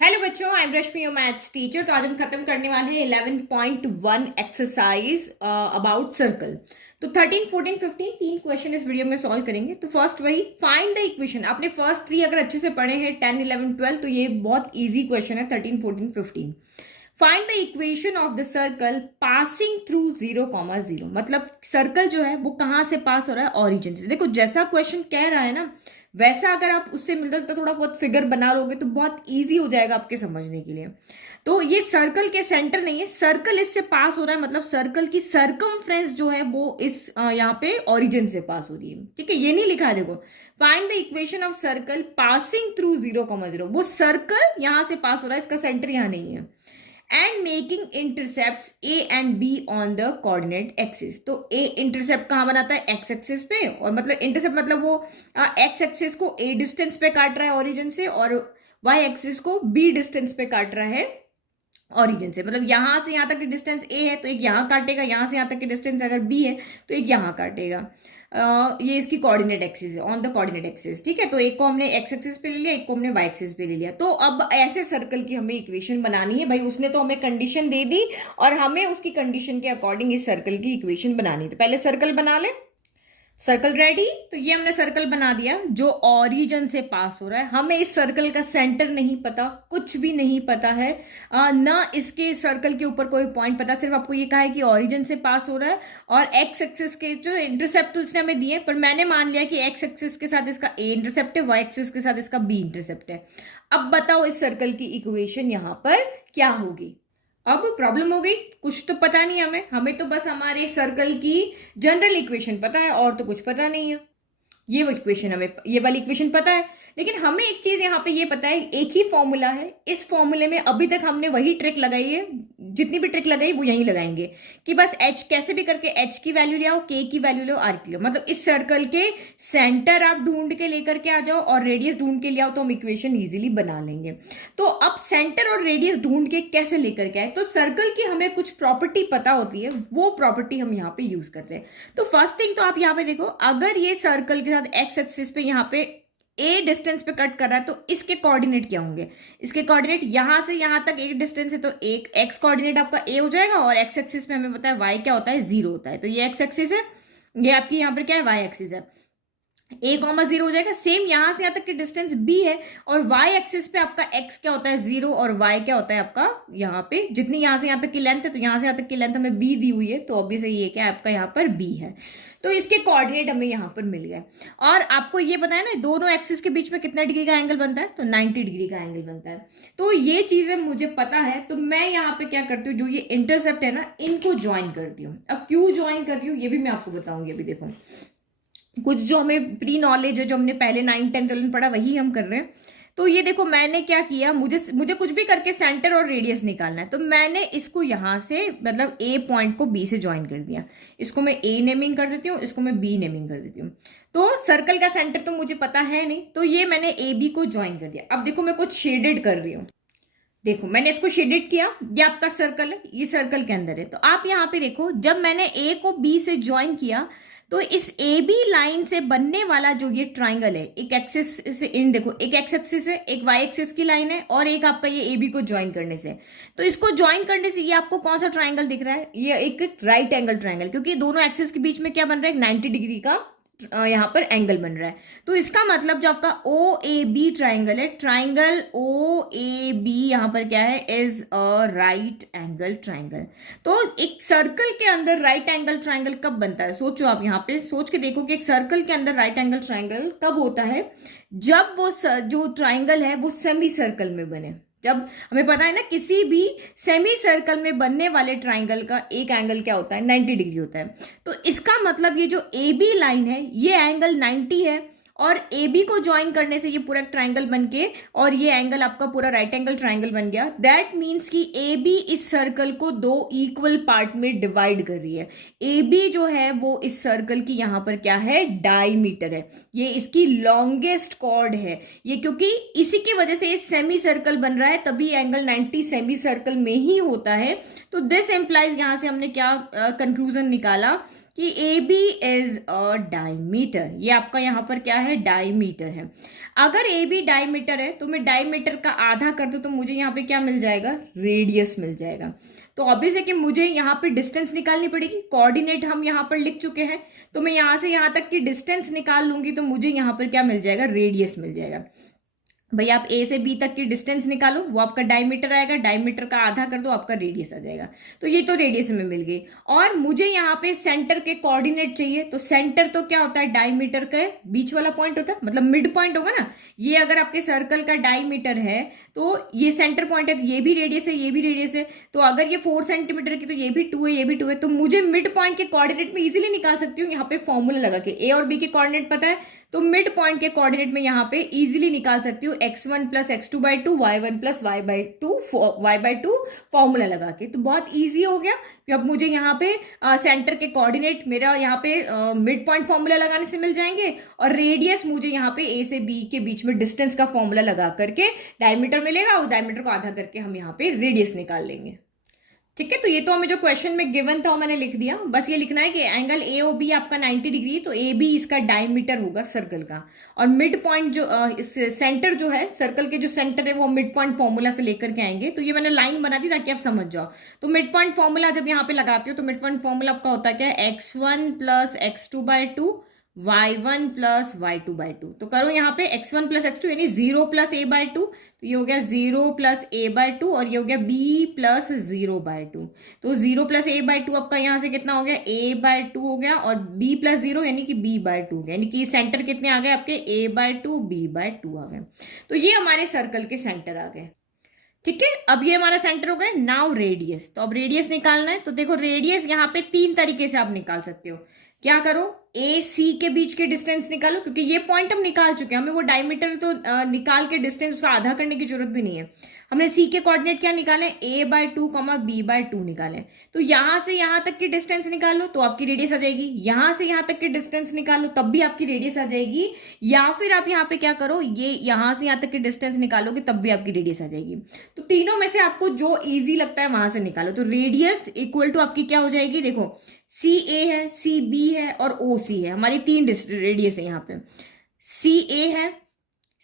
Hello बच्चों, I am Rashmi your maths teacher. तो आज हम खत्म करने वाले हैं 11.1 एक्सरसाइज अबाउट सर्कल। तो 13, 14, 15 तीन क्वेश्चन इस वीडियो में सॉल्व करेंगे। तो फर्स्ट वही फाइंड द इक्वेशन। आपने फर्स्ट थ्री अगर अच्छे से पढ़े हैं 10, 11, 12 तो ये बहुत इजी क्वेश्चन है। 13, 14, 15 find the equation of the circle passing through 0, 0 मतलब सर्कल जो है वो कहां से पास हो रहा है, ऑरिजिन से। देखो जैसा क्वेश्चन कह रहा है ना वैसा अगर आप उससे मिलता जुलता थोड़ा बहुत फिगर बना लोगे तो बहुत इजी हो जाएगा आपके समझने के लिए। तो ये सर्कल के सेंटर नहीं है, सर्कल इससे पास हो रहा है, मतलब सर्कल की सर्कमफ्रेंस जो है वो इस यहाँ पे ओरिजिन से पास हो रही है। ठीक है, ये नहीं लिखा है। देखो find the equation of circle passing through 0, 0 वो सर्कल यहां से पास हो रहा है, इसका सेंटर यहां नहीं है। And making intercept A and be on the coordinate axis. तो ए इंटरसेप्ट कहां बनाता है, एक्स एक्सिस पे। और मतलब इंटरसेप्ट मतलब वो एक्स एक्सिस को ए डिस्टेंस पे काट रहा है ओरिजिन से, और वाई एक्सिस को बी डिस्टेंस पे काट रहा है ओरिजिन से। मतलब यहां से यहां तक की डिस्टेंस ए है तो एक यहां काटेगा, यहां से यहां तक की डिस्टेंस अगर बी है तो एक यहां काटेगा। ये इसकी कोऑर्डिनेट एक्सिस है, ऑन द कोऑर्डिनेट एक्सिस। ठीक है, तो एक को हमने एक्स एक्सिस पे ले लिया, एक को हमने वाई एक्सिस पे ले लिया। तो अब ऐसे सर्कल की हमें इक्वेशन बनानी है। भाई उसने तो हमें कंडीशन दे दी और हमें उसकी कंडीशन के अकॉर्डिंग इस सर्कल की इक्वेशन बनानी है। तो पहले सर्कल बना ले। Circle ready. तो ये हमने सर्कल बना दिया जो ओरिजिन से पास हो रहा है। हमें इस सर्कल का सेंटर नहीं पता, कुछ भी नहीं पता है, ना इसके सर्कल के ऊपर कोई पॉइंट पता। सिर्फ आपको ये कहा है कि ओरिजिन से पास हो रहा है और एक्स एक्सिस के जो इंटरसेप्ट उसने हमें दिए, पर मैंने मान लिया कि एक्स एक्सिस के साथ इसका ए इंटरसेप्ट है, वाई एक्सिस के साथ इसका बी इंटरसेप्ट है। अब बताओ इस सर्कल की इक्वेशन यहां पर क्या होगी। अब प्रॉब्लम हो गई, कुछ तो पता नहीं हमें, हमें तो बस हमारे सर्कल की जनरल इक्वेशन पता है और तो कुछ पता नहीं है। ये वो इक्वेशन हमें, ये वाली इक्वेशन पता है, लेकिन हमें एक चीज यहाँ पे ये पता है, एक ही फॉर्मूला है। इस फॉर्मूले में अभी तक हमने वही ट्रिक लगाई है, जितनी भी ट्रिक लगाई वो यही लगाएंगे कि बस एच कैसे भी करके एच की वैल्यू ले आओ, के की वैल्यू ले आओ, आर की ले आओ। मतलब इस सर्कल के सेंटर आप ढूंढ के लेकर के आ जाओ और रेडियस ढूंढ के ले आओ तो हम इक्वेशन इजीली बना लेंगे। तो अब सेंटर और रेडियस ढूंढ के कैसे लेकर के आए, तो सर्कल की हमें कुछ प्रॉपर्टी पता होती है, वो प्रॉपर्टी हम यहाँ पे यूज करते हैं। तो फर्स्ट थिंग तो आप यहाँ पे देखो, अगर ये सर्कल के साथ एक्स एक्सिस पे यहाँ पे ए डिस्टेंस पे कट कर रहा है तो इसके कोऑर्डिनेट क्या होंगे। इसके कोऑर्डिनेट यहां से यहां तक एक डिस्टेंस है तो एक एक्स कोऑर्डिनेट आपका ए हो जाएगा, और एक्स एक्सिस में हमें पता है वाई क्या होता है, 0 होता है। तो ये एक्स एक्सिस है, ये आपकी यहाँ पर क्या है, वाई एक्सिस है। ए कॉमा 0 हो जाएगा। सेम यहां से यहां तक की डिस्टेंस बी है, और वाई एक्सिस पे आपका एक्स क्या होता है, 0, और वाई क्या होता है आपका यहाँ पे जितनी यहां से यहां तक की लेंथ है, तो यहां से यहां तक की लेंथ हमें बी दी हुई है, तो ऑब्वियसली ये क्या है आपका यहाँ पर बी है। तो इसके कोऑर्डिनेट हमें यहाँ पर मिल गए। और आपको ये पता है ना दोनों एक्सिस के बीच में कितना डिग्री का एंगल बनता है, तो 90 डिग्री का एंगल बनता है। तो ये चीजें मुझे पता है, तो मैं यहाँ पे क्या करती हूँ, जो ये इंटरसेप्ट है ना इनको ज्वाइन करती हूँ। अब क्यों ज्वाइन कर रही हूँ ये भी मैं आपको बताऊंगी। अभी देखो कुछ जो हमें प्री नॉलेज है, जो हमने पहले 9, 10, 11 पढ़ा वही हम कर रहे हैं। तो ये देखो मैंने क्या किया, मुझे कुछ भी करके सेंटर और रेडियस निकालना है, तो मैंने इसको यहां से मतलब ए पॉइंट को बी से ज्वाइन कर दिया। इसको मैं ए नेमिंग कर देती हूँ, इसको मैं बी नेमिंग कर देती हूँ। तो सर्कल का सेंटर तो मुझे पता है नहीं, तो ये मैंने ए बी को ज्वाइन कर दिया। अब देखो मैं कुछ शेडेड कर रही हूँ। देखो मैंने इसको शेडेड किया, ये आपका सर्कल है, ये सर्कल के अंदर है। तो आप यहाँ पे देखो जब मैंने ए को बी से ज्वाइन किया तो इस ए बी लाइन से बनने वाला जो ये ट्राइंगल है, एक एक्सिस से इन देखो, एक एक्स एक्सिस है, एक वाई एक्सिस की लाइन है, और एक आपका ये ए बी को ज्वाइन करने से। तो इसको ज्वाइन करने से ये आपको कौन सा ट्राइंगल दिख रहा है, ये एक राइट एंगल ट्राइंगल, क्योंकि दोनों एक्सिस के बीच में क्या बन रहा है, 90 डिग्री का यहाँ पर एंगल बन रहा है। तो इसका मतलब जो आपका ओ ए बी ट्राइंगल है, ट्राइंगल ओ ए बी यहाँ पर क्या है, is a right angle triangle. तो एक सर्कल के अंदर राइट एंगल ट्राइंगल कब बनता है, सोचो आप यहाँ पे सोच के देखो कि एक सर्कल के अंदर राइट एंगल ट्राइंगल कब होता है, जब वो जो ट्राइंगल है वो सेमी सर्कल में बने। जब हमें पता है ना किसी भी सेमी सर्कल में बनने वाले ट्राइंगल का एक एंगल क्या होता है, 90 डिग्री होता है। तो इसका मतलब ये जो ए बी लाइन है ये एंगल 90 है, और ए बी को ज्वाइन करने से ये पूरा ट्राइंगल बन के, और ये एंगल आपका पूरा राइट एंगल ट्राइंगल बन गया। दैट मीन्स कि ए बी इस सर्कल को दो इक्वल पार्ट में डिवाइड कर रही है। ए बी जो है वो इस सर्कल की यहाँ पर क्या है, डायमीटर है, ये इसकी लॉन्गेस्ट कॉर्ड है ये, क्योंकि इसी की वजह से ये सेमी सर्कल बन रहा है, तभी एंगल 90 सेमी सर्कल में ही होता है। तो दिस एम्प्लाइज, यहां से हमने क्या कंक्लूजन निकाला कि A B is a diameter. ये आपका यहाँ पर क्या है, डायमीटर है। अगर ए बी डायमीटर है तो मैं डायमीटर का आधा कर दूं तो मुझे यहाँ पे क्या मिल जाएगा, रेडियस मिल जाएगा। तो ऑब्वियस है कि मुझे यहाँ पे डिस्टेंस निकालनी पड़ेगी। कोऑर्डिनेट हम यहाँ पर लिख चुके हैं, तो मैं यहाँ से यहाँ तक की डिस्टेंस निकाल लूंगी तो मुझे यहाँ पर क्या मिल जाएगा, रेडियस मिल जाएगा। भाई आप ए से बी तक की डिस्टेंस निकालो, वो आपका डायमीटर आएगा, डायमीटर का आधा कर दो, आपका रेडियस आ जाएगा। तो ये तो रेडियस में मिल गई। और मुझे यहाँ पे सेंटर के कोऑर्डिनेट चाहिए, तो सेंटर तो क्या होता है, डायमीटर के बीच वाला पॉइंट होता है, मतलब मिड पॉइंट होगा ना। ये अगर आपके सर्कल का डायमीटर है तो ये सेंटर पॉइंट है, तो ये भी रेडियस है, ये भी रेडियस है। तो अगर ये 4 सेंटीमीटर की तो ये भी 2 है, ये भी 2 है। तो मुझे मिड पॉइंट के कोऑर्डिनेट में इजीली निकाल सकती हूँ यहाँ पे फॉर्मूला लगा के। ए और बी के कोऑर्डिनेट पता है तो मिड पॉइंट के कोऑर्डिनेट में यहाँ पे इजीली निकाल सकती हूँ x1 plus x2/2 y1 plus y/2 formula लगा के। तो बहुत इजी हो गया कि अब मुझे यहाँ पे सेंटर के कोऑर्डिनेट मेरा यहाँ पे मिड पॉइंट फॉर्मूला लगाने से मिल जाएंगे, और रेडियस मुझे यहाँ पे ए से बी के बीच में डिस्टेंस का फॉर्मूला लगा करके डायमीटर मिलेगा, उस डायमीटर को आधा करके हम यहाँ पे रेडियस निकाल लेंगे। ठीक है, तो ये तो हमें जो क्वेश्चन में गिवन था वो मैंने लिख दिया। बस ये लिखना है कि एंगल ए ओ बी आपका 90 डिग्री, तो ए बी इसका डायमीटर होगा सर्कल का, और मिड पॉइंट जो इस सेंटर जो है सर्कल के जो सेंटर है वो मिड पॉइंट फॉर्मूला से लेकर के आएंगे। तो ये मैंने लाइन बना दी ताकि आप समझ जाओ। तो मिड पॉइंट फॉर्मूला जब यहाँ पे लगाते हो तो मिड पॉइंट फॉर्मूला आपका होता है क्या, x1 plus x2/2 y1 plus y2/2। तो करो यहाँ पे x1 प्लस x2 यानी 0 प्लस a/2, तो ये हो गया 0 प्लस a/2, और ये हो गया b प्लस 0/2। तो 0 प्लस a/2 आपका यहाँ से कितना हो गया, a/2 हो गया, और b प्लस 0 यानी कि b/2 हो गया, यानी कि सेंटर कितने आ गए आपके, a/2 b/2 आ गए। तो ये हमारे सर्कल के सेंटर आ गए। ठीक है, अब ये हमारा सेंटर हो गया। नाउ रेडियस, तो अब रेडियस निकालना है। तो देखो रेडियस यहाँ पे 3 तरीके से आप निकाल सकते हो। क्या करो, ए सी के बीच के डिस्टेंस निकालो, क्योंकि ये पॉइंट हम निकाल चुके हैं, हमें वो डायमीटर तो निकाल के डिस्टेंस उसका आधा करने की जरूरत भी नहीं है। हमने सी के कोऑर्डिनेट क्या निकाले, a/2 b/2 निकाले। तो यहां से यहां तक की डिस्टेंस निकालो तो आपकी रेडियस आ जाएगी, यहां से यहां तक की डिस्टेंस निकालो तब भी आपकी रेडियस आ जाएगी, या फिर आप यहाँ पे क्या करो, ये यहां से यहां तक की डिस्टेंस निकालोगे तब भी आपकी रेडियस आ जाएगी। तो तीनों में से आपको जो इजी लगता है वहां से निकालो। तो रेडियस इक्वल टू आपकी क्या हो जाएगी, देखो सी ए है, सी बी है और ओ सी है, हमारी 3 रेडियस है। यहाँ पे सी ए है,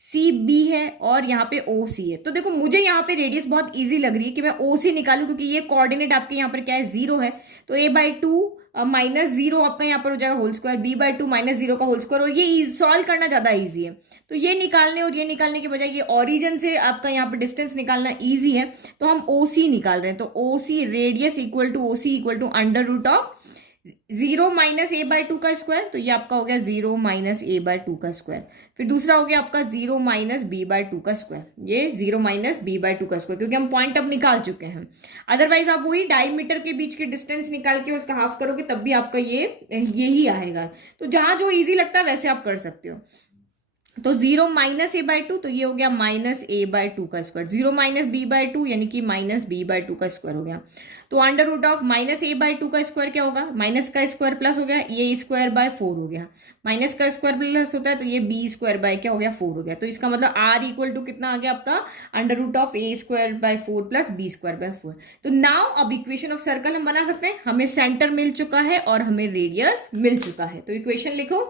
सी बी है और यहाँ पे ओ सी है। तो देखो मुझे यहाँ पे रेडियस बहुत इजी लग रही है कि मैं ओ सी निकालू, क्योंकि ये कोऑर्डिनेट आपके यहाँ पर क्या है, 0 है। तो a/2 माइनस 0 आपका यहाँ पर हो जाएगा होल स्क्वायर, b/2 माइनस 0 का होल स्क्वायर, और ये सॉल्व करना ज्यादा ईजी है। तो ये निकालने और ये निकालने के बजाय ये ओरिजिन से आपका यहाँ पर डिस्टेंस निकालना ईजी है, तो हम ओ सी निकाल रहे हैं। तो O C radius equal to O C equal to under root of 0 minus a/2 का स्क्वायर, तो ये आपका हो गया 0 माइनस a/2 का स्क्वायर। फिर दूसरा हो गया आपका 0 माइनस b/2 का स्क्वायर, ये 0 माइनस b/2 का स्क्वायर, क्योंकि हम पॉइंट अब निकाल चुके हैं। अदरवाइज आप वही डायमीटर के बीच के डिस्टेंस निकाल के उसका हाफ करोगे तब भी आपका यही आएगा। तो जहां जो इजी लगता है वैसे आप कर सकते हो। तो 0 माइनस a/2, तो ये हो गया माइनस a/2 का स्क्वायर, 0 माइनस b/2 यानी कि माइनस b/2 का स्क्वायर हो गया। तो under root of minus a/2 का स्क्वायर क्या होगा, माइनस का स्क्वायर प्लस हो गया, ये स्क्वायर बाय 4 हो गया, माइनस का स्क्वायर प्लस होता है तो ये b स्क्वायर बाय क्या हो गया, 4 हो गया। तो इसका मतलब r इक्वल टू कितना आ गया आपका, under root of a square by 4 plus b square by 4। तो नाउ अब इक्वेशन ऑफ सर्कल हम बना सकते हैं। हमें सेंटर मिल चुका है और हमें रेडियस मिल चुका है, तो इक्वेशन लिखो।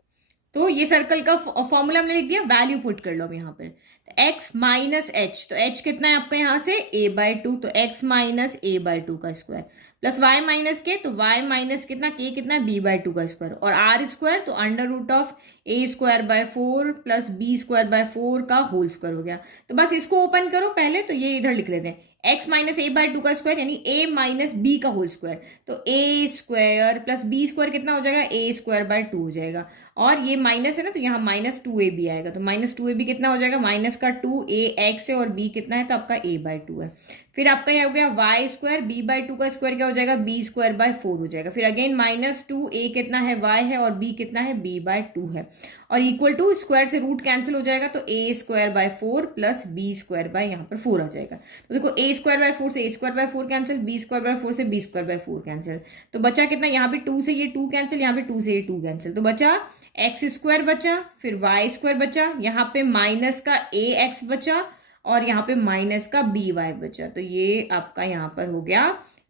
तो ये सर्कल का फॉर्मूला हमने लिख दिया, वैल्यू पुट कर लो अब यहाँ पर। तो x माइनस एच, तो h कितना है आपका यहाँ से a/2, तो x माइनस a/2 का स्क्वायर प्लस y माइनस के, तो y माइनस कितना k कितना b/2 का स्क्वायर, और r स्क्वायर तो under root of a square by 4 plus b square by 4 का होल स्क्वायर हो गया। तो बस इसको ओपन करो पहले, तो ये इधर लिख लेते हैं x माइनस a/2 का स्क्वायर यानी a माइनस b का होल स्क्वायर, तो a square plus b square कितना हो जाएगा, a स्क्वायर बाय 2 हो जाएगा, और ये माइनस है ना तो यहाँ माइनस 2ab आएगा, तो माइनस 2ab कितना हो जाएगा, माइनस का 2ax है और b कितना है तो आपका a/2 है। फिर आपका यह हो गया y स्क्वायर, b/2 का स्क्वायर क्या हो जाएगा, b स्क्वायर बाय 4 हो जाएगा। फिर अगेन माइनस 2a कितना है, y है, और b कितना है, b/2 है, और इक्वल टू स्क्वायर से रूट कैंसिल हो जाएगा, तो a square by 4 plus b square bye यहाँ पर 4 आ जाएगा। तो देखो a स्क्वायर बाय 4 से a square by 4 cancel, b square by 4 से b स्क्वायर बाय 4 कैंसिल, तो बचा कितना, यहाँ पे 2 से ये 2 कैंसिल, यहाँ पे 2 से ये 2 कैंसिल, तो बचा x स्क्वायर बचा, फिर y स्क्वायर बचा, यहाँ पे माइनस का ax बचा, और यहाँ पे माइनस का बी वाई बचा, तो ये आपका यहाँ पर हो गया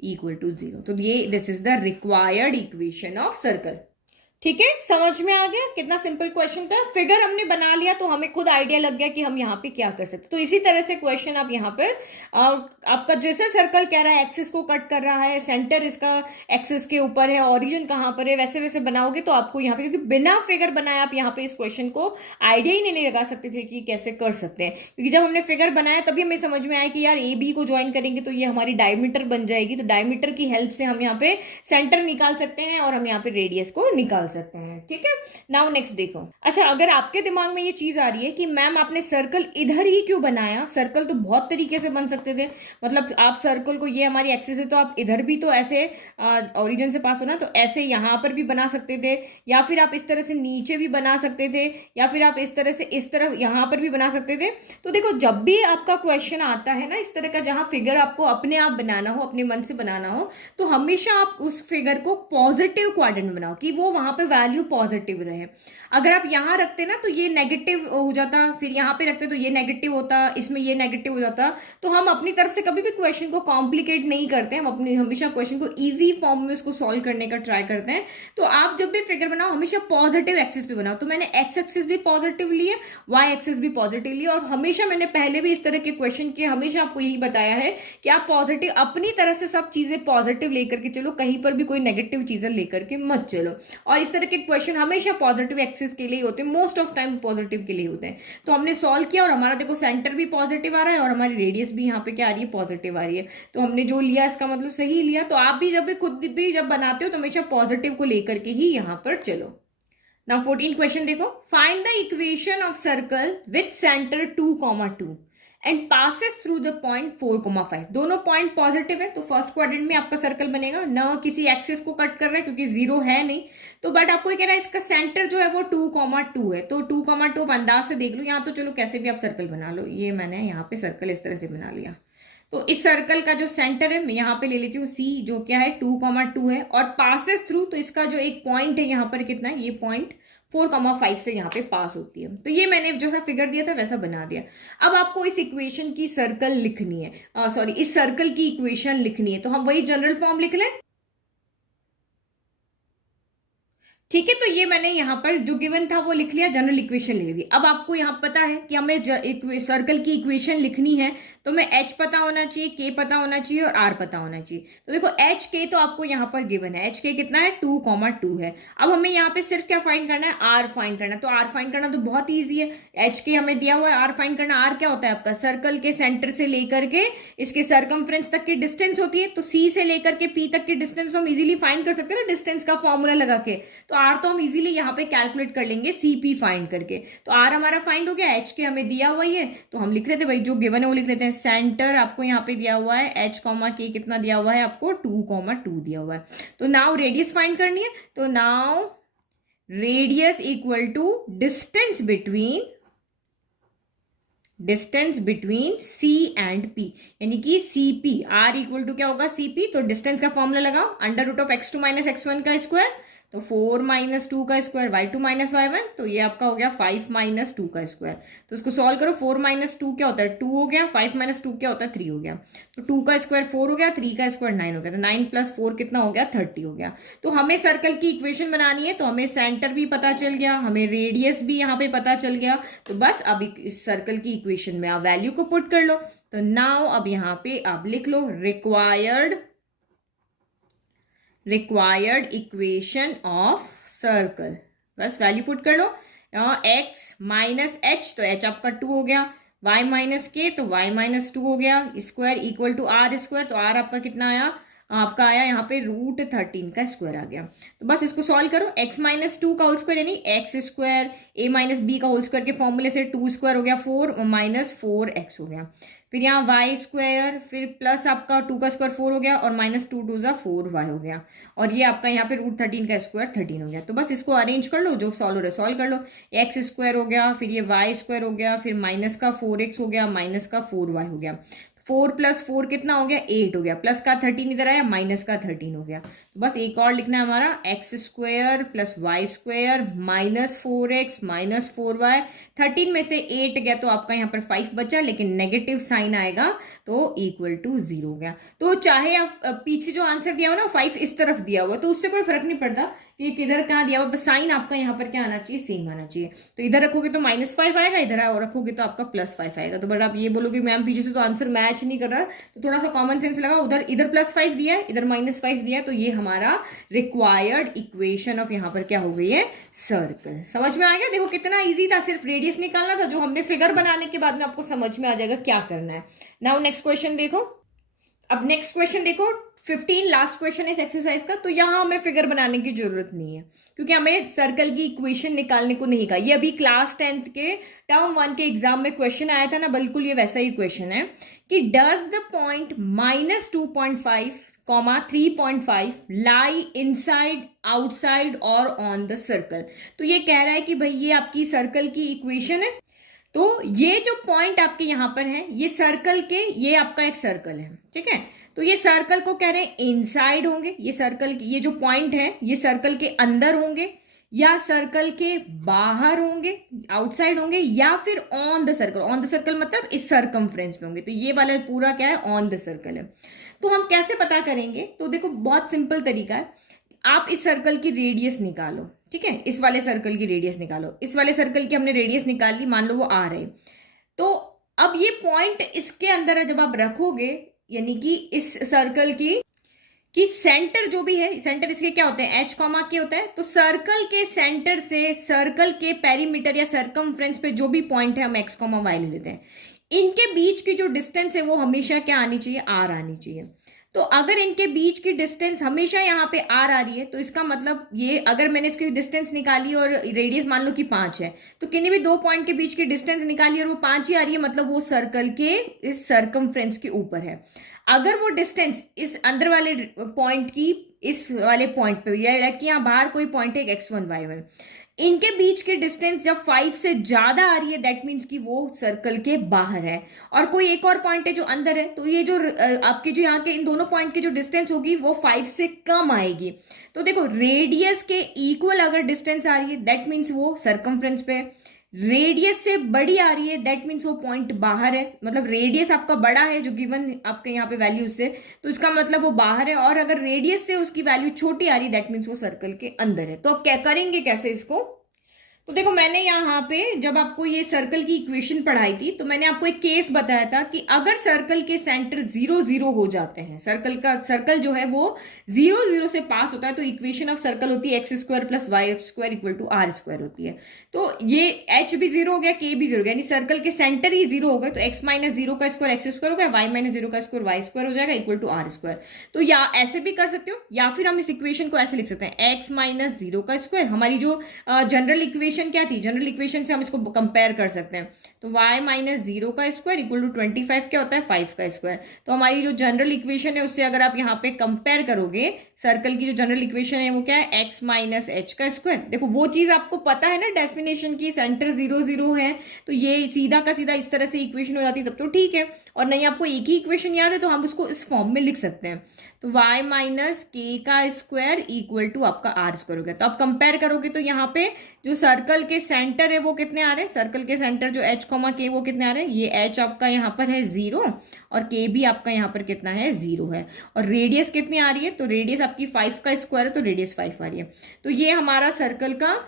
इक्वल टू 0। तो ये this is the required equation of circle. ठीक है, समझ में आ गया? कितना सिंपल क्वेश्चन था। फिगर हमने बना लिया तो हमें खुद आइडिया लग गया कि हम यहाँ पे क्या कर सकते। तो इसी तरह से क्वेश्चन आप यहाँ पर आपका जैसे सर्कल कह रहा है एक्सिस को कट कर रहा है, सेंटर इसका एक्सिस के ऊपर है, ओरिजिन कहाँ पर है, वैसे वैसे बनाओगे तो आपको यहाँ पे, क्योंकि बिना फिगर बनाए आप यहाँ पे इस क्वेश्चन को आइडिया ही नहीं लगा सकते थे कि कैसे कर सकते हैं। क्योंकि जब हमने फिगर बनाया तभी हमें समझ में आया कि यार ए बी को ज्वाइन करेंगे तो ये हमारी डायमीटर बन जाएगी, तो डायमीटर की हेल्प से हम यहाँ पे सेंटर निकाल सकते हैं और हम यहाँ पे रेडियस को निकाल सकते हैं। ठीक है, नाउ नेक्स्ट देखो। अच्छा, अगर आपके दिमाग में ये चीज आ रही है कि मैम आपने सर्कल इधर ही क्यों बनाया, सर्कल तो बहुत तरीके से बन सकते थे। मतलब आप सर्कल को, ये हमारी एक्सिस है तो आप इधर भी तो ऐसे ओरिजिन से पास होना, तो ऐसे यहाँ पर भी बना सकते थे, या फिर आप इस तरह से नीचे भी बना सकते थे, या फिर आप इस तरह से इस तरफ यहाँ पर भी बना सकते थे। तो देखो, जब भी आपका क्वेश्चन आता है ना इस तरह का, जहां फिगर आपको अपने आप बनाना हो, अपने मन से बनाना हो, तो हमेशा आप उस फिगर को पॉजिटिव क्वाड्रेंट बनाओ कि वो वहां पे वैल्यू पॉजिटिव रहे। अगर आप यहां रखते ना तो ये नेगेटिव हो जाता, फिर यहां पे रखते तो ये नेगेटिव होता, इसमें ये नेगेटिव हो जाता। तो हम अपनी तरफ से कभी भी क्वेश्चन को कॉम्प्लिकेट नहीं करते, हम अपनी हमेशा क्वेश्चन को इजी फॉर्म में उसको सॉल्व करने का ट्राई करते हैं। तो आप जब भी फिगर बनाओ हमेशा पॉजिटिव एक्सिस पे बनाओ। तो मैंने एक्स एक्सिस भी पॉजिटिव लिया, वाई एक्सिस भी पॉजिटिव लिया, और हमेशा मैंने पहले भी इस तरह के क्वेश्चन किए, हमेशा आपको यही बताया है कि आप पॉजिटिव अपनी तरह से सब चीजें पॉजिटिव लेकर के चलो, कहीं पर भी कोई नेगेटिव चीजें लेकर के मत चलो। और इस तरह के क्वेश्चन हमेशा पॉजिटिव एक्सिस के लिए होते हैं, मोस्ट ऑफ टाइम पॉजिटिव के लिए होते हैं। तो हमने सॉल्व किया और हमारा देखो सेंटर भी पॉजिटिव आ रहा है और हमारी रेडियस भी यहाँ पे क्या आ रही है, पॉजिटिव आ रही है। तो हमने जो लिया इसका मतलब सही लिया। तो आप भी जब भी खुद भी जब बनाते हो तो हमेशा पॉजिटिव को लेकर के ही यहाँ पर चलो। नाउ 14 क्वेश्चन देखो। Find the equation of circle with centre 2,2 and passes through the point 4,5। दोनों पॉइंट पॉजिटिव है तो फर्स्ट क्वाड्रेंट में आपका सर्कल बनेगा, न किसी एक्सिस को कट कर रहा है क्योंकि जीरो है नहीं। तो बट आपको ये कह रहा है इसका सेंटर जो है वो 2,2 है, तो 2,2 अंदाज से देख लो। यहाँ तो चलो कैसे भी आप सर्कल बना लो, ये मैंने यहाँ पे सर्कल इस तरह से बना लिया। तो इस सर्कल का जो सेंटर है मैं यहाँ पे ले लेती हूँ सी, जो क्या है 2,2 है, और पासेस थ्रू, तो इसका जो एक पॉइंट है यहाँ पर कितना है, ये पॉइंट 4,5 से यहाँ पे पास होती है। तो ये मैंने जैसा फिगर दिया था वैसा बना दिया। अब आपको इस इक्वेशन की सर्कल लिखनी है, सॉरी इस सर्कल की इक्वेशन लिखनी है, तो हम वही जनरल फॉर्म लिख लें। ठीक है, तो ये मैंने यहाँ पर जो गिवन था वो लिख लिया, जनरल इक्वेशन लिख दी। अब आपको यहाँ पता है कि हमें सर्कल की इक्वेशन लिखनी है, तो मैं एच पता होना चाहिए, के पता होना चाहिए और आर पता होना चाहिए। तो देखो एच के तो आपको यहाँ पर गिवन है, एच के कितना है 2,2 है। अब हमें यहाँ पे सिर्फ क्या फाइंड करना है, आर फाइंड करना है। तो आर फाइंड करना तो बहुत ईजी है, एच के हमें दिया हुआ है, आर फाइंड करना। आर क्या होता है आपका, सर्कल के सेंटर से लेकर के इसके सर्कमफ्रेंस तक की डिस्टेंस होती है। तो सी से लेकर के पी तक की डिस्टेंस हम इजिली फाइंड कर सकते हैं ना, डिस्टेंस का फॉर्मूला लगा के। तो आर तो हम इजीली यहाँ पे कैलकुलेट कर लेंगे सीपी फाइंड करके। तो आर हमारा फाइंड हो गया, एच के हमें दिया हुआ है, तो हम लिख लेते भाई जो गिवन है वो लिख लेते हैं। सेंटर आपको यहाँ पे दिया हुआ है एच कॉमा के कितना दिया हुआ है आपको 2,2 दिया हुआ है। तो नाउ रेडियस फाइंड करनी है, तो now radius equal to distance between C and P, यानी कि C P. R equal to क्या होगा, सी पी। तो डिस्टेंस का फॉर्मूला लगाओ, under root of x2 minus x1 का स्क्वायर, तो 4 माइनस 2 का स्क्वायर, y2 माइनस y1, तो ये आपका हो गया 5 माइनस 2 का स्क्वायर। तो उसको सॉल्व करो, 4 माइनस 2 क्या होता है 2 हो गया, 5 माइनस 2 क्या होता है 3 हो गया। तो 2 का स्क्वायर 4 हो गया, 3 का स्क्वायर 9 हो गया, तो 9 प्लस 4 कितना हो गया 30 हो गया। तो हमें सर्कल की इक्वेशन बनानी है, तो हमें सेंटर भी पता चल गया, हमें रेडियस भी यहाँ पे पता चल गया। तो बस अब इस सर्कल की इक्वेशन में आप वैल्यू को पुट कर लो। तो नाउ अब यहाँ पे आप लिख लो रिक्वायर्ड इक्वेशन ऑफ सर्कल, बस वैल्यू पुट कर लो। x माइनस एच, तो h आपका 2 हो गया, y माइनस के, तो y माइनस 2 हो गया, square equal to R square, तो r आपका कितना आया, आपका आया यहाँ पे √13 का स्क्वायर आ गया। तो बस इसको सॉल्व करो, x माइनस 2 का होल स्क्वायर यानी X square, a minus B का होल स्क्वायर के फॉर्मूले से 2 स्क्वायर हो गया 4 माइनस 4x हो गया। फिर यहाँ y स्क्वायर, फिर प्लस आपका 2 का स्क्वायर 4 हो गया, और माइनस 2 2 4y हो गया, और ये आपका यहाँ पे √13 का स्क्वायर 13 हो गया। तो बस इसको अरेंज कर लो, जो सॉल्व हो रहा है सॉल्व कर लो। एक्स स्क्वायर हो गया, फिर ये y स्क्वायर हो गया, फिर माइनस का 4x हो गया, माइनस का 4y हो गया। 4 प्लस 4 कितना हो गया, 8 हो गया, प्लस का 13 इधर आया, माइनस का 13 हो गया। तो बस एक और लिखना है हमारा, X square plus Y square minus 4x minus 4y। 13 में से 8 गया तो आपका यहाँ पर 5 बचा, लेकिन नेगेटिव साइन आएगा तो इक्वल टू 0 हो गया। तो चाहे आप पीछे जो आंसर दिया हुआ ना 5 इस तरफ दिया हुआ, तो उससे कोई फर्क नहीं पड़ता कि किधर कहाँ दिया हुआ, बस साइन आपका यहाँ पर क्या आना चाहिए, सेम आना चाहिए। तो इधर रखोगे तो -5 आएगा, इधर और रखोगे तो आपका +5 आएगा। तो बट आप ये बोलोगे मैम पीछे से तो आंसर मैच नहीं कर रहा, तो थोड़ा सा कॉमन सेंस लगा, उधर इधर +5 दिया है, इधर -5 दिया है, तो ये हमारा रिक्वायर्ड इक्वेशन ऑफ यहाँ पर क्या हो गई है, सर्कल। समझ में आ गया? देखो कितना ईजी था, सिर्फ रेडियस निकालना था, जो हमने फिगर बनाने के बाद में आपको समझ में आ जाएगा क्या करना है। नाउ नेक्स्ट क्वेश्चन देखो। अब नेक्स्ट क्वेश्चन देखो 15, लास्ट क्वेश्चन है इस एक्सरसाइज का। तो यहां हमें फिगर बनाने की जरूरत नहीं है, क्योंकि हमें सर्कल की इक्वेशन निकालने को नहीं कहा। ये अभी क्लास 10th के टर्म 1 के एग्जाम में क्वेश्चन आया था ना, बिल्कुल ये वैसा ही क्वेश्चन है कि does the point -2.5, 3.5 lie inside, outside और ऑन द सर्कल। तो ये कह रहा है कि भाई ये आपकी सर्कल की इक्वेशन है। तो ये जो पॉइंट आपके यहां पर है, ये सर्कल के, ये आपका एक सर्कल है, ठीक है। तो ये सर्कल को कह रहे हैं इनसाइड होंगे, ये सर्कल, ये जो पॉइंट है ये सर्कल के अंदर होंगे या सर्कल के बाहर होंगे, आउटसाइड होंगे, या फिर on the circle. On the circle मतलब इस सर्कमफ्रेंस पे होंगे। तो ये वाला पूरा क्या है, ऑन द सर्कल है। तो हम कैसे पता करेंगे? तो देखो बहुत सिंपल तरीका है, आप इस सर्कल की रेडियस निकालो, ठीक है, इस वाले सर्कल की रेडियस निकालो। इस वाले सर्कल की हमने रेडियस निकाल ली, मान लो वो R है। तो अब ये पॉइंट इसके अंदर है, जब आप रखोगे, यानी कि इस सर्कल की सेंटर जो भी है, सेंटर इसके क्या होते हैं, H कॉमा के होता है। तो सर्कल के सेंटर से सर्कल के पेरीमीटर या सर्कमफ्रेंस पे जो भी पॉइंट है हम X कॉमा Y ले लेते हैं। इनके बीच की जो डिस्टेंस है वो हमेशा क्या आनी चाहिए, R आनी चाहिए। तो अगर इनके बीच की डिस्टेंस हमेशा यहाँ पे R आ रही है, तो इसका मतलब ये, अगर मैंने इसकी डिस्टेंस निकाली और रेडियस मान लो कि 5 है, तो किन्हीं भी दो पॉइंट के बीच की डिस्टेंस निकाली और वो 5 ही आ रही है, मतलब वो सर्कल के इस सर्कमफ्रेंस के ऊपर है। अगर वो डिस्टेंस इस अंदर वाले पॉइंट की इस वाले पॉइंट पे, या कि यहाँ बाहर कोई पॉइंट है x1 y1, इनके बीच की डिस्टेंस जब 5 से ज्यादा आ रही है, दैट मीन्स कि वो सर्कल के बाहर है। और कोई एक और पॉइंट है जो अंदर है, तो ये जो आपके जो यहाँ के इन दोनों पॉइंट की जो डिस्टेंस होगी वो 5 से कम आएगी। तो देखो रेडियस के इक्वल अगर डिस्टेंस आ रही है, दैट मीन्स वो सर्कमफ्रेंस पे। रेडियस से बड़ी आ रही है, दैट मीन्स वो पॉइंट बाहर है। मतलब रेडियस आपका बड़ा है जो गिवन आपके यहाँ पे वैल्यू से, तो इसका मतलब वो बाहर है। और अगर रेडियस से उसकी वैल्यू छोटी आ रही है, दैट मीन्स वो सर्कल के अंदर है। तो अब क्या करेंगे, कैसे इसको? तो देखो मैंने यहाँ पे जब आपको ये सर्कल की इक्वेशन पढ़ाई थी, तो मैंने आपको एक केस बताया था कि अगर सर्कल के सेंटर 0 0 हो जाते हैं, सर्कल जो है वो 0 0 से पास होता है, तो इक्वेशन ऑफ सर्कल होती है x² plus y² equal to r² होती है। तो ये h भी 0 हो गया, k भी 0 हो गया, यानी सर्कल के सेंटर ही 0 हो गए, तो x माइनस 0 का स्क्वायर x² हो गया, y माइनस 0 का स्क्वायर y² हो जाएगा इक्वल टू r²। तो या ऐसे भी कर सकते हो, या फिर हम इस इक्वेशन को ऐसे लिख सकते हैं, x माइनस 0 का स्क्वायर। हमारी जो जनरल इक्वेशन क्या थी, जनरल इक्वेशन से हम इसको कंपेयर कर सकते हैं। तो y माइनस 0 का स्क्वायर इक्वल टू 25 क्या होता है, 5 का स्क्वायर। तो हमारी जो जनरल इक्वेशन है उससे अगर आप यहाँ पे कंपेयर करोगे, सर्कल की जो जनरल इक्वेशन है वो क्या है, x माइनस h का स्क्वायर। देखो वो चीज आपको पता है ना डेफिनेशन की, सेंटर 0 0 है, तो ये सीधा का सीधा इस तरह से इक्वेशन हो जाती है, तब तो ठीक है। और नहीं आपको एक ही इक्वेशन याद है, तो हम उसको इस फॉर्म में लिख सकते हैं। तो y माइनस k का स्क्वायर इक्वल टू आपका r² हो गया। तो आप कंपेयर करोगे तो यहाँ पे जो सर्कल के सेंटर है वो कितने आ रहे हैं, सर्कल के सेंटर जो h कॉमा k वो कितने आ रहे हैं, ये h आपका यहाँ पर है 0 और k भी आपका यहाँ पर कितना है, 0 है। और रेडियस कितनी आ रही है, तो रेडियस आपकी 5 का स्क्वायर है, तो रेडियस 5 आ रही है। तो ये हमारा सर्कल का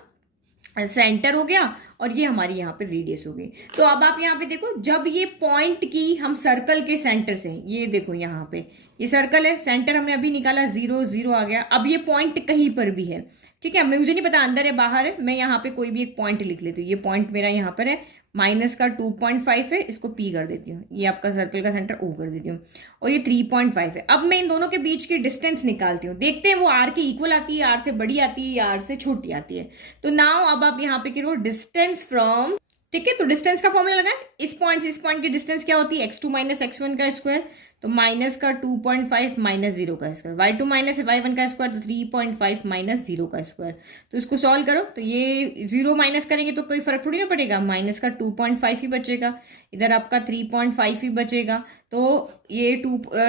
सेंटर हो गया और ये हमारी यहाँ पे रेडियस हो गई। तो अब आप यहाँ पे देखो, जब ये पॉइंट की हम सर्कल के सेंटर से, ये देखो यहाँ पे ये सर्कल है, सेंटर हमने अभी निकाला 0 0 आ गया। अब ये पॉइंट कहीं पर भी है, ठीक है, मुझे नहीं पता अंदर है बाहर है, मैं यहाँ पे कोई भी एक पॉइंट लिख लेती हूँ। ये पॉइंट मेरा यहाँ पर है, माइनस का 2.5 है, इसको P कर देती हूँ, ये आपका सर्कल का सेंटर O कर देती हूँ, और ये 3.5 है। अब मैं इन दोनों के बीच की डिस्टेंस निकालती हूँ, देखते हैं वो R के इक्वल आती है, R से बड़ी आती है या R से छोटी आती है। तो नाउ अब आप यहाँ पे करो डिस्टेंस फ्रॉम ठीक है, तो डिस्टेंस का फॉर्मूला लगाएं। इस पॉइंट से इस पॉइंट की डिस्टेंस क्या होती है, x2 माइनस x1 का स्क्वायर, तो माइनस का 2.5 माइनस 0 का स्क्वायर, y2 माइनस y1 का स्क्वायर, तो 3.5 माइनस 0 का स्क्वायर। तो इसको सॉल्व करो, तो ये 0 माइनस करेंगे तो कोई फर्क थोड़ी ना पड़ेगा, माइनस का 2.5 ही बचेगा, इधर आपका 3.5 ही बचेगा। तो ये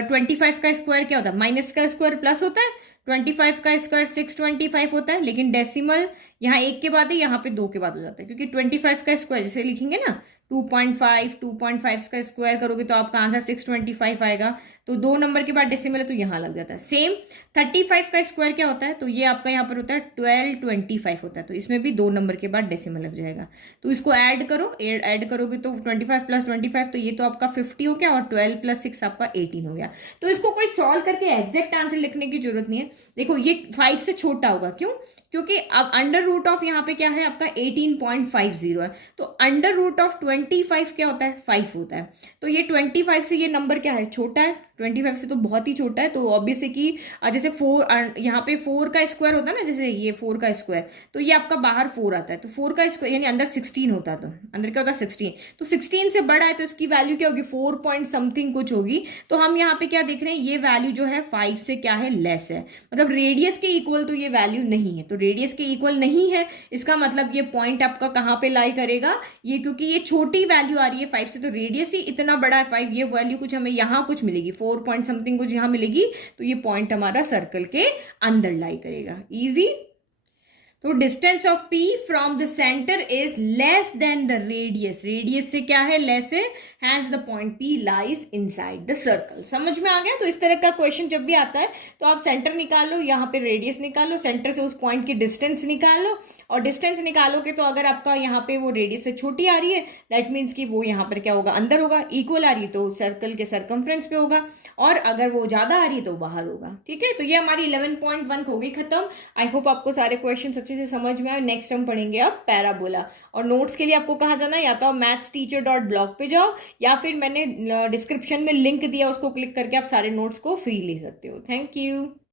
25 का स्क्वायर क्या होता है, माइनस का स्क्वायर प्लस होता है, 25 का स्क्वायर 625 होता है, लेकिन डेसिमल यहाँ एक के बाद है, यहाँ पे दो के बाद हो जाता है, क्योंकि 25 का स्क्वायर जैसे लिखेंगे ना 2.5 का स्क्वायर करोगे तो आपका आंसर 625 आएगा, तो दो नंबर के बाद डेसिमल है तो यहाँ लग जाता है। सेम 35 का स्क्वायर क्या होता है, तो ये आपका यहाँ पर होता है 1225 होता है, तो इसमें भी दो नंबर के बाद डेसिमल लग जाएगा। तो इसको ऐड करो, ऐड करोगे तो 25 प्लस 25, तो ये तो आपका 50 हो गया, और 12 प्लस 6 आपका 18 हो गया। तो इसको कोई सॉल्व करके एग्जैक्ट आंसर लिखने की जरूरत नहीं है। देखो ये 5 से छोटा होगा, क्यों, क्योंकि अब अंडर रूट ऑफ यहाँ पे क्या है आपका 18.50 है, तो अंडर रूट ऑफ 25 क्या होता है, 5 होता है। तो ये 25 से ये नंबर क्या है, छोटा है, 25 से तो बहुत ही छोटा है। तो ऑब्वियस है कि जैसे 4 यहाँ पे 4 का स्क्वायर होता है ना, जैसे ये 4 का स्क्वायर, तो ये आपका बाहर 4 आता है, तो 4 का स्क्वायर यानी अंदर 16 होता है, तो अंदर क्या होता है 16, तो 16 से बड़ा है तो इसकी वैल्यू क्या होगी, 4 पॉइंट समथिंग कुछ होगी। तो हम यहाँ पे क्या देख रहे हैं, ये वैल्यू जो है 5 से क्या है, लेस है, मतलब रेडियस के इक्वल तो ये वैल्यू नहीं है। तो रेडियस के इक्वल नहीं है, इसका मतलब ये पॉइंट आपका कहाँ पे लाई करेगा, ये क्योंकि ये छोटी वैल्यू आ रही है 5 से, तो रेडियस ही इतना बड़ा है 5, ये वैल्यू कुछ हमें यहाँ कुछ मिलेगी 4 पॉइंट समथिंग कुछ यहाँ मिलेगी, तो ये पॉइंट हमारा सर्कल के अंदर लाई करेगा। इजी। तो distance of P from the centre is less than the radius, radius से क्या है, लेस है, has the point P lies inside the circle. समझ में आ गया। तो इस तरह का क्वेश्चन जब भी आता है तो आप सेंटर निकाल लो, यहाँ पे रेडियस निकाल लो, सेंटर से उस पॉइंट की डिस्टेंस निकाल लो, और डिस्टेंस निकालोगे तो अगर आपका यहाँ पे वो रेडियस से छोटी आ रही है, दैट मीन्स कि वो यहाँ पर क्या होगा, अंदर होगा, इक्वल आ रही है तो सर्कल के सर्कमफ्रेंस पे होगा, और अगर वो ज्यादा आ रही है तो बाहर होगा। ठीक है, तो ये हमारी 11.1 हो गई खत्म। आई होप आपको सारे क्वेश्चन अच्छे से समझ में आए। नेक्स्ट हम पढ़ेंगे अब पैराबोला, और नोट्स के लिए आपको कहाँ जाना है, या तो आप mathsteacher.blog पे जाओ, या फिर मैंने डिस्क्रिप्शन में लिंक दिया उसको क्लिक करके आप सारे नोट्स को फ्री ले सकते हो। Thank you.